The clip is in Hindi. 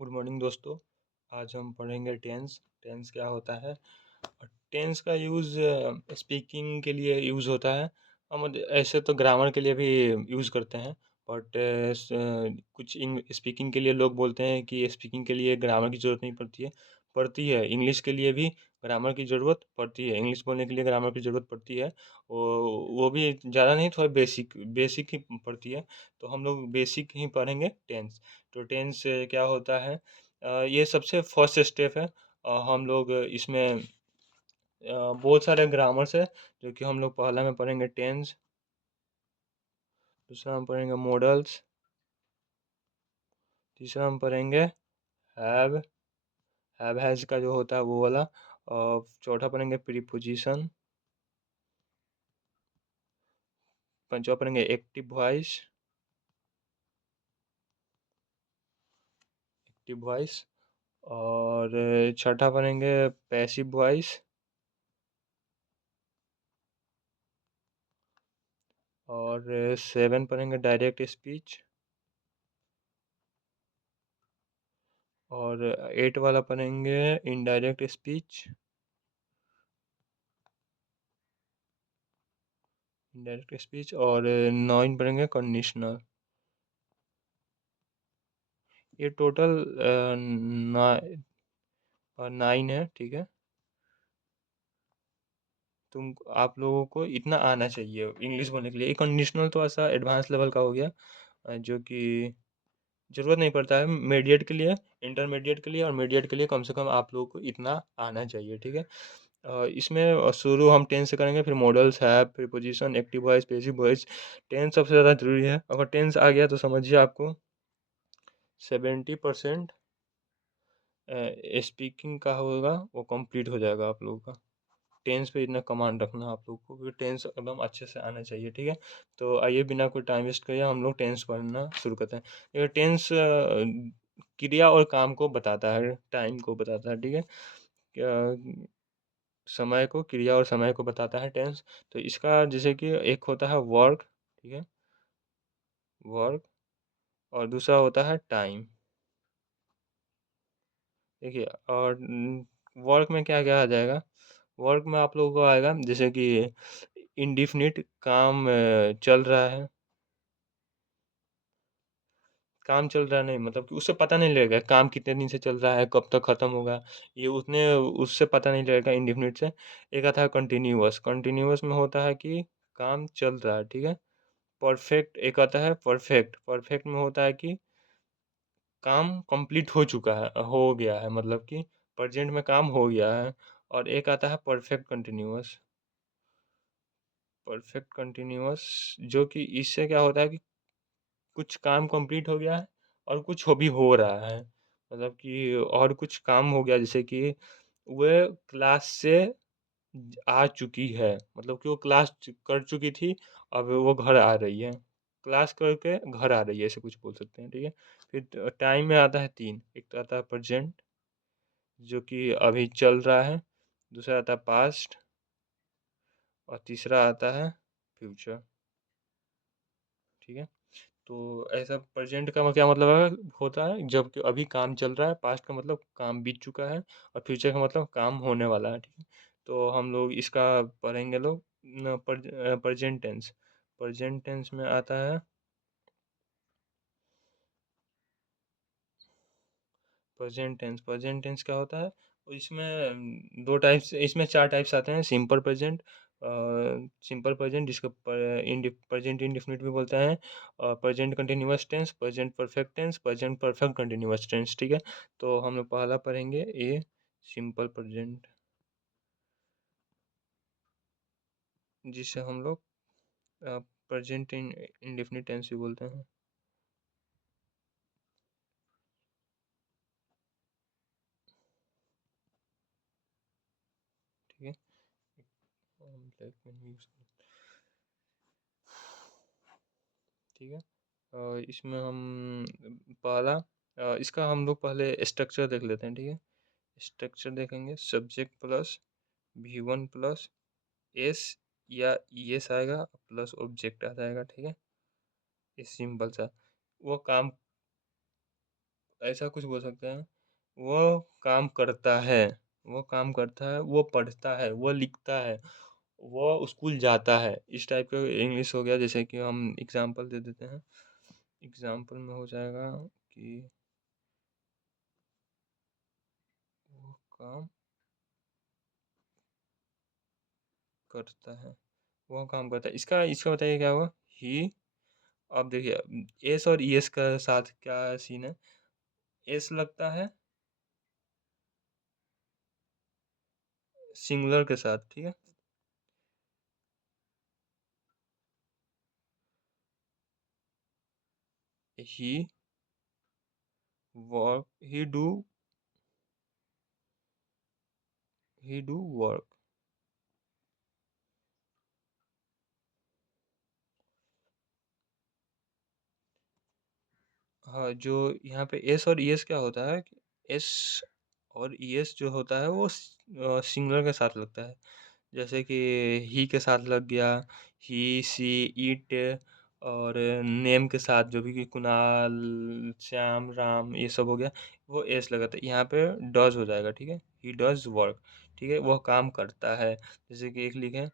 गुड मॉर्निंग दोस्तों। आज हम पढ़ेंगे टेंस। टेंस क्या होता है? टेंस का यूज़ स्पीकिंग के लिए यूज़ होता है। हम ऐसे तो ग्रामर के लिए भी यूज़ करते हैं, बट कुछ स्पीकिंग के लिए लोग बोलते हैं कि स्पीकिंग के लिए ग्रामर की ज़रूरत नहीं पड़ती है। पड़ती है। इंग्लिश के लिए भी ग्रामर की ज़रूरत पड़ती है। इंग्लिश बोलने के लिए ग्रामर की ज़रूरत पड़ती है। वो भी ज़्यादा नहीं, थोड़ा बेसिक बेसिक ही पड़ती है। तो हम लोग बेसिक ही पढ़ेंगे टेंस। तो टेंस क्या होता है? ये सबसे फर्स्ट स्टेप है। हम लोग इसमें बहुत सारे ग्रामर्स है, जो कि हम लोग पहला में पढ़ेंगे टेंस, दूसरा में पढ़ेंगे मॉडल्स, तीसरा में पढ़ेंगे हैव हैज़ का जो होता है वो वाला, और चौथा पढ़ेंगे प्रीपोजिशन, पांचवा पढ़ेंगे एक्टिव वॉइस, और छठा पढ़ेंगे पैसिव वॉइस, और सेवन पढ़ेंगे डायरेक्ट स्पीच, और एट वाला पढ़ेंगे इनडायरेक्ट स्पीच, और नाइन पढ़ेंगे कंडीशनल। ये टोटल नाइन है, ठीक है। आप लोगों को इतना आना चाहिए इंग्लिश बोलने के लिए। ये कंडीशनल तो ऐसा एडवांस लेवल का हो गया, जो कि ज़रूरत नहीं पड़ता है मीडिएट के लिए, इंटरमीडिएट के लिए और मीडिएट के लिए कम से कम आप लोगों को इतना आना चाहिए, ठीक है। इसमें शुरू हम टेंस से करेंगे, फिर मॉडल्स है, preposition, active voice, passive voice. Tense सबसे ज़्यादा ज़रूरी है। अगर टेंस आ गया तो समझिए आपको 70% स्पीकिंग का होगा, वो कंप्लीट हो जाएगा आप लोगों का। टेंस पे इतना कमांड रखना आप लोग को, क्योंकि टेंस एकदम अच्छे से आना चाहिए, ठीक है। तो आइए बिना कोई टाइम वेस्ट किए हम लोग टेंस पढ़ना शुरू करते हैं। ये टेंस क्रिया और काम को बताता है, टाइम को बताता है, ठीक है। समय को, क्रिया और समय को बताता है टेंस। तो इसका जैसे कि एक होता है वर्क, ठीक है, वर्क, और दूसरा होता है टाइम, देखिए। और वर्क में क्या क्या आ जाएगा? वर्क में आप लोगों को आएगा जैसे कि इंडिफिनिट काम चल रहा है। काम चल रहा नहीं मतलब कि उससे पता नहीं लगेगा काम कितने दिन से चल रहा है, कब तक खत्म होगा, ये उतने उससे पता नहीं लगेगा इंडिफिनिट से। एक आता है कंटिन्यूअस। कंटिन्यूअस में होता है कि काम चल रहा है, ठीक है। परफेक्ट एक आता है परफेक्ट। परफेक्ट में होता है कि काम कंप्लीट हो चुका है, हो गया है, मतलब कि प्रेजेंट में काम हो गया है। और एक आता है परफेक्ट कंटिन्यूअस। परफेक्ट कंटिन्यूअस जो कि इससे क्या होता है कि कुछ काम कंप्लीट हो गया है और कुछ हो भी हो रहा है, मतलब कि और कुछ काम हो गया, जैसे कि वह क्लास से आ चुकी है, मतलब कि वो क्लास कर चुकी थी, अब वो घर आ रही है, क्लास करके घर आ रही है, ऐसे कुछ बोल सकते हैं, ठीक है। फिर टाइम में आता है तीन। एक तो आता है प्रेजेंट, जो कि अभी चल रहा है, दूसरा आता है पास्ट, और तीसरा आता है फ्यूचर, ठीक है। तो ऐसा प्रेजेंट का क्या मतलब है, होता है जब कि अभी काम चल रहा है, पास्ट का मतलब काम बीत चुका है, और फ्यूचर का मतलब काम होने वाला है, ठीक है। तो हम लोग इसका पढ़ेंगे लोग प्रेजेंट टेंस। प्रेजेंट टेंस में आता है प्रेजेंट टेंस। प्रेजेंट टेंस क्या होता है? इसमें दो टाइप्स, इसमें चार टाइप्स आते हैं। सिंपल प्रेजेंट, सिंपल प्रेजेंट जिसको प्रेजेंट इंडिफिनिट भी बोलते हैं, और present continuous tense, present perfect tense, present perfect continuous tense, ठीक है। तो हम लोग पहला पढ़ेंगे ए सिंपल प्रेजेंट, जिसे हम लोग प्रेजेंट इंडिफिनिट टेंस भी बोलते हैं, ठीक है। Black pen use ठीक है। इसमें हम पहला इसका हम लोग पहले स्ट्रक्चर देख लेते हैं, ठीक है। स्ट्रक्चर देखेंगे, subject plus V1 plus S या एस आएगा, प्लस ऑब्जेक्ट आ जाएगा, ठीक है। ये सिंपल सा वो काम ऐसा कुछ बोल सकते हैं। वो काम करता है, वो काम करता है, वो पढ़ता है, वो लिखता है, वो स्कूल जाता है। इस टाइप का इंग्लिश हो गया, जैसे कि हम एग्ज़ाम्पल दे देते हैं। एग्ज़ाम्पल में हो जाएगा कि वो काम करता है, वो काम करता है। इसका इसका बताइए क्या हुआ? ही। अब देखिए एस और ईएस का साथ क्या सीन है? एस लगता है सिंगुलर के साथ, ठीक है? ही वर्क, ही डू वर्क। हाँ, जो यहाँ पे एस और ईएस क्या होता है कि एस और ईएस जो होता है वो सिंगुलर के साथ लगता है। जैसे कि ही के साथ लग गया, ही, शी, इट, और नेम के साथ जो भी कि कुणाल, श्याम, राम, ये सब हो गया, वो एस लगा था। यहाँ पे डज हो जाएगा, ठीक है? ही डज वर्क, ठीक है? वह काम करता है। जैसे कि एक लिखे